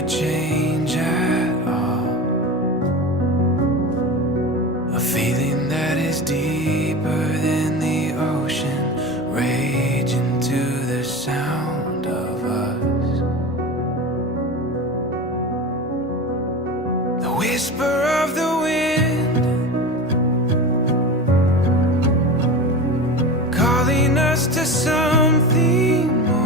would change at all. A feeling that is deeper than the ocean, raging to the sound of us. The whisper of the wind calling us to something more.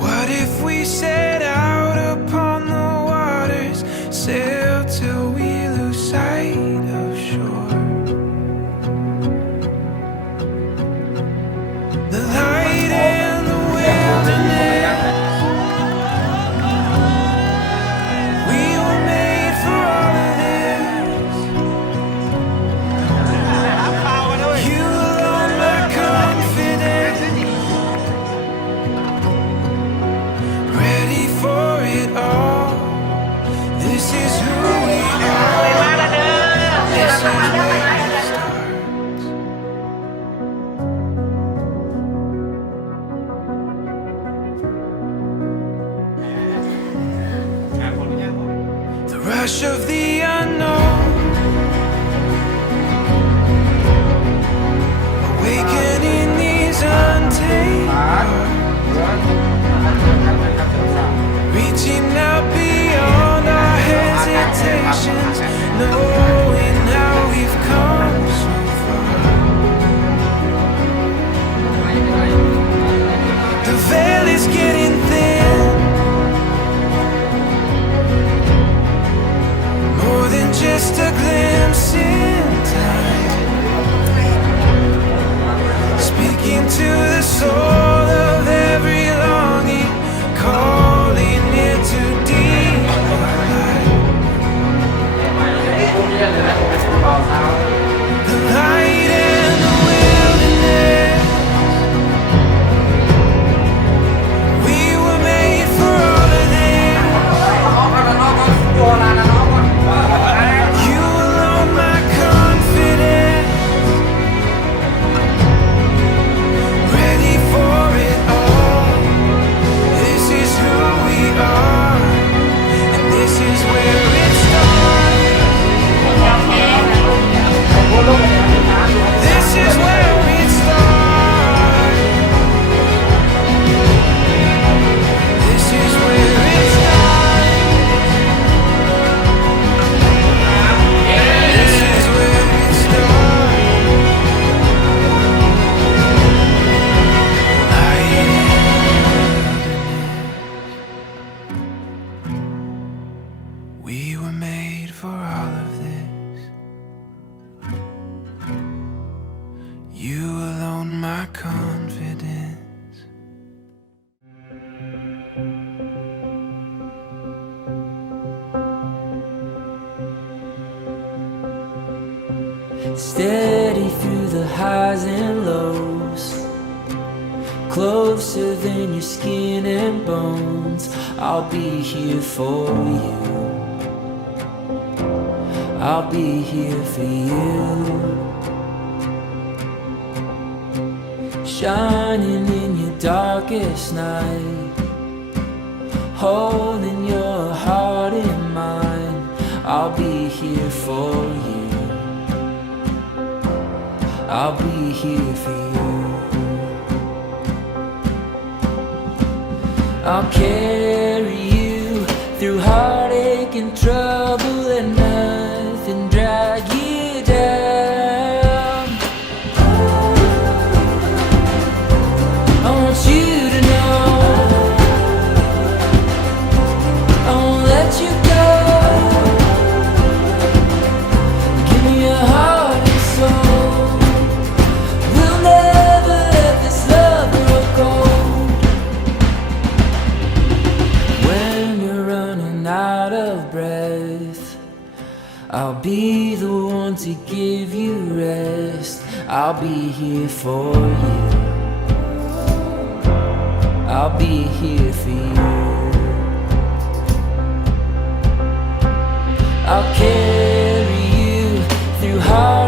What if we set out upon the waters, sail till we lose sight of shore? The light and the wilderness, we were made for all of this. You alone my confidence, ready for it all. This is who we are. This is where it starts. The rush of the unknown, awakening these untamed hearts, reaching out beyond our hesitations, knowing how we've come so far. The veil is getting thin, more than just a glimpse in time, speaking to the soul of every longing, calling it to deeper light. The light and the wilderness, we were made for all of this. You alone my confidence, ready for it all. This is who we are, and this is where it starts. This is where it starts. This is where it starts. This is where it starts. We were made for all of this. You alone my confidence. Steady through the highs and lows, closer than your skin and bones. I'll be here for you. I'll be here for you. Shining in your darkest night, holding your heart in mine. I'll be here for you. I'll be here for you. I'll carry you through heartache and trouble, and nothing drag you down. I want you to know I won't let you go. Give me your heart and soul. We'll never let this love grow cold. When you're running out of breath, I'll be the one to give you rest. I'll be here for you. I'll be here for you. I'll carry you through hard